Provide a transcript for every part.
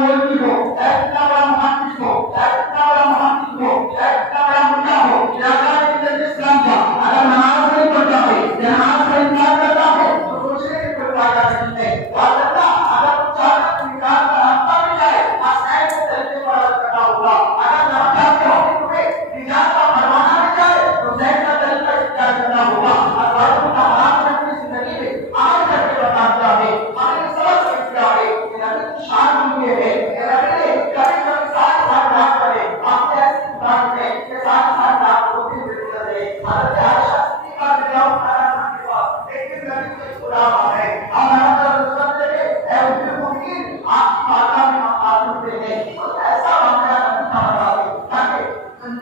मौलवी हो, चाहे कितना बड़ा मुहद्दिस हो, चाहे कितना बड़ा मुहद्दिस हो, चाहे कितना बड़ा मुल्ला हो, इलाका में इस्लाम का अगर नमाज नहीं पढ़ता है, नमाज का इनकार करता है, तो सोचने की कोई फायदा नहीं है। और अगर कुछ चाहता तो निकाल का रास्ता मिल जाए, आसानी से तरीके पर हल करना होगा। अगर नमाज चाहते हो कि तुम्हें निजात का फरमाना मिल जाए, तो सही का तरीका इख्तियार करना होगा। और वाजिब का हराम से अपनी जिंदगी में अमल करके बताना है। हमें सबक सीखना है कि नबी की शान ये है कि नबी ने कभी कभी साथ साथ ना करे, आपसे ऐसी बात है कि साथ साथ आप होते हुए गुजरे। हज़रत आयशा सिद्दीक़ा रज़ियल्लाहु ताला अन्हा के पास एक दिन नबी को गुलाम आए, हमारा रसूल ने ऐ उम्मे मुमिनीन आपकी माता में हम आते हैं। तो ऐसा मामला नबी का बता दे ताकि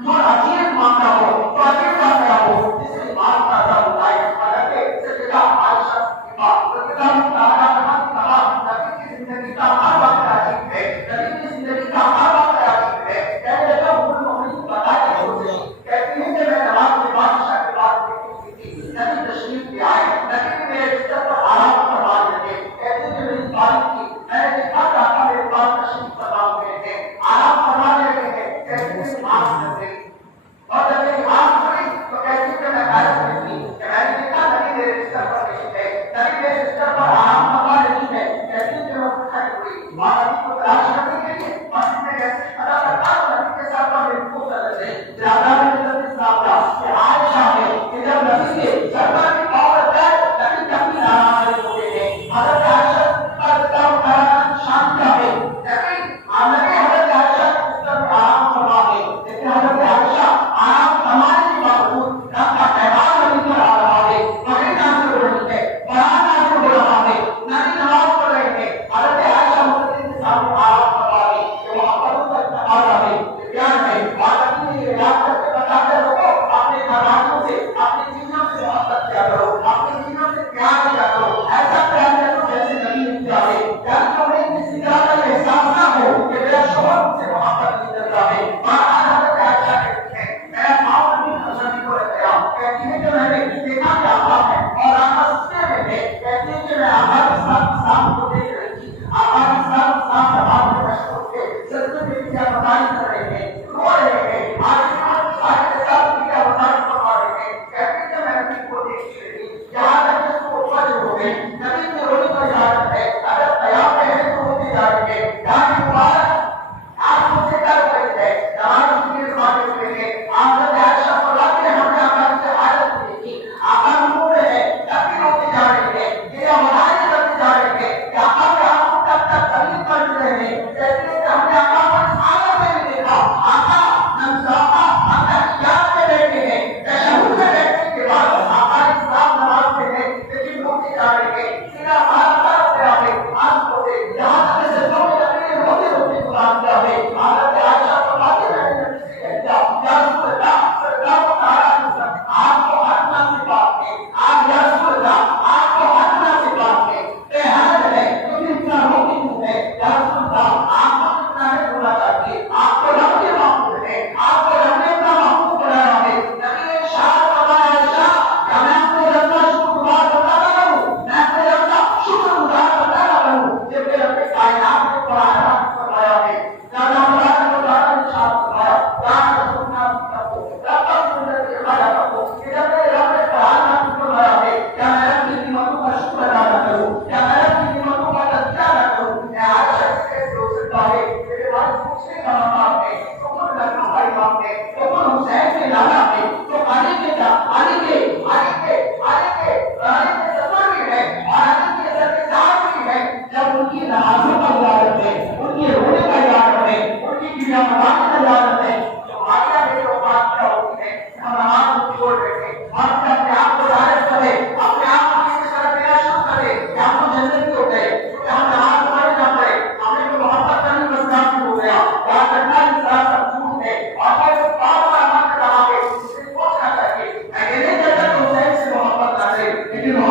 जो अजीब मामला हो, तो अजीब मामला हो जिससे बात ताजा हो जाए। हज़रत सैयदा आयशा सिद्दीक़ा रज़ियल्लाहु ताला अन्हा की कहा, नबी की जिंदगी का हर वक्त अजीब है, नबी की जिंदगी का हर वक्त अजीब है। कहने लगा उम्मे मुमिनीन बताइए मुझे, कहती है कि मैं नमाज के बाद इशा के बाद देखी थी, नबी तशरीफ ले आए, नबी ने मेरे बिस्तर पर आराम फरमा दिए। कहते कि मेरी बारी थी, मैंने देखा कि आपका मेरे पास तशरीफ फरमा हुए थे, आराम फरमा रहे हैं। कहते मेरी आंख लग गई, और जब मेरी आंख खुली तो कहती कि मैं गायब हुई थी, मैंने देखा नबी मेरे बिस्तर पर नहीं है, नबी मेरे बिस्तर पर आराम फरमा रही है। कहती कि मैं उठकर हुई और नबी को तलाश करने के लिए मस्जिद में जैसे खड़ा करता तो नबी के साथ पर मेरे को चल रहे ज्यादा में इस्लाम का कि आयशा है कि जब नबी के सरकार की पावर है नबी कभी नाराज नहीं होते हैं। हज़रत आयशा रज़ियल्लाहु ताला अन्हा शान क्या है, नबी हज़रत आयशा के बिस्तर में आराम फरमा दे, लेकिन हज़रत आयशा आराम फरमाने के बावजूद रब का पैगाम नबी पर आ रहा है, वही नाज़िल हो रही है, कुरान नाज़िल हो रहा है, नबी नमाज पढ़ रहे हैं। हज़रत आयशा मुसल्ली के सामने आराम फरमा दे कि मोहब्बत का तकाज़ा है, प्यार है। और नबी ने ये याद करके बताते रहो अपने घरवालों से, अपनी चीजों से मोहब्बत किया करो, अपनी चीजों से प्यार किया करो, ऐसा प्यार करो जैसे नबी ने किया है। यानी तुम्हें किसी तरह का एहसास ना हो कि मेरा शौहर मुझसे मोहब्बत नहीं करता है। और हज़रत आयशा कहती है मैं पाँव नबी को रख गया, कहती है कि मैंने देखा कि आका है और आका सस्ते में थे, कहती है कि मैं आका के साथ को देख रही थी, आका के साथ नमाज में मशगूल थे, सजदे में क्या बताई कर रहे हैं, रो रहे हैं, आगे के साथ क्या बताई फरमा रहे हैं। कहती है मैं नबी को देखती रही, यहाँ तक कि उसको फज्र हो गई, नबी की रोने पर इजाजत है, अगर कयाम में है तो रोते जा रहे हैं। यहाँ की मुबारक आप मुझसे डर रहे थे, नमाज के जमाने में है, हज़रत आयशा फरमाती है हमने आका की हालत देखी, आका नूर है, नबी रोते जा रहे हैं, ये हमारे करते जा रहे हैं कि आका के आंखों तक तकलीफ कर रहे हैं। कहती है कि हमने आका को इस हालत में भी देखा, आका नमज़ाका आका याद में बैठे हैं, तशहुद में बैठने के बाद आका इस्लाम नमाज में है, लेकिन रोते जा रहे हैं, सीधा सारा तरफ से आवे आंख होते, यहाँ तक कि सजदों में नबी ने रोते रोते कुरान किया है। हज़रत आयशा फरमाती है मैंने नबी से कह दिया या रसूल अल्लाह सल्लल्लाहु अलैहि वसल्लम आपको हटना से बात है, आप या रसूल अल्लाह आपको हटना से बात है, बेहद है तो फिर इतना रोती क्यों है, या रसूल अल्लाह आपको कितना है बोला चाहिए, आपको रब के मामूल है, आपको रब ने अपना मामूल बनाया है। नबी ने इरशाद फरमाया आयशा क्या मैं अपने रब का शुक्रगुजार बंदा ना बनूं, मैं अपने रब का शुक्रगुजार बंदा ना बनूं जब मेरे रब ने कायनात को बनाया फरमाया है। ज़्यादा मुराद को ज़्यादा इरशाद फरमाया या रसूल अल्लाह को रब का सुन्नत इबादत को कि जब मेरे रब ने कायनात को बनाया है क्या मैं रब की नियमतों का शुक्र अदा ना करूं, क्या मैं रब की नियमतों का तज़किया ना करूं। मैं आयशा से कैसे हो सकता है मेरे पास पूछने का मौका है तो कुल लखनऊ का इमाम है तो कुल हुसैन के लाला है तो अली के सफर भी है और अली के सरकार भी है। जब उनकी नमाजों का इबादत है, उनके रोने का इबादत है, उनकी कीड़ा मराने का इबादत है, तो आगे मेरी औकात क्या होती है हम नमाज को छोड़ बैठे और अपने आप को जाहिर करे, अपने आप को किसी तरह देना शुरू करे कि हम तो जन्नती हो गए क्योंकि हम नमाज पढ़े ना पढ़े, हमें तो मोहब्बत करनी बस काफी हो गया। याद रखना ये सारा सब झूठ है और मैं जो बार बार मत करावे इससे सोचना चाहिए मैं ये नहीं कहता कि हुसैन से मोहब्बत ना करे, लेकिन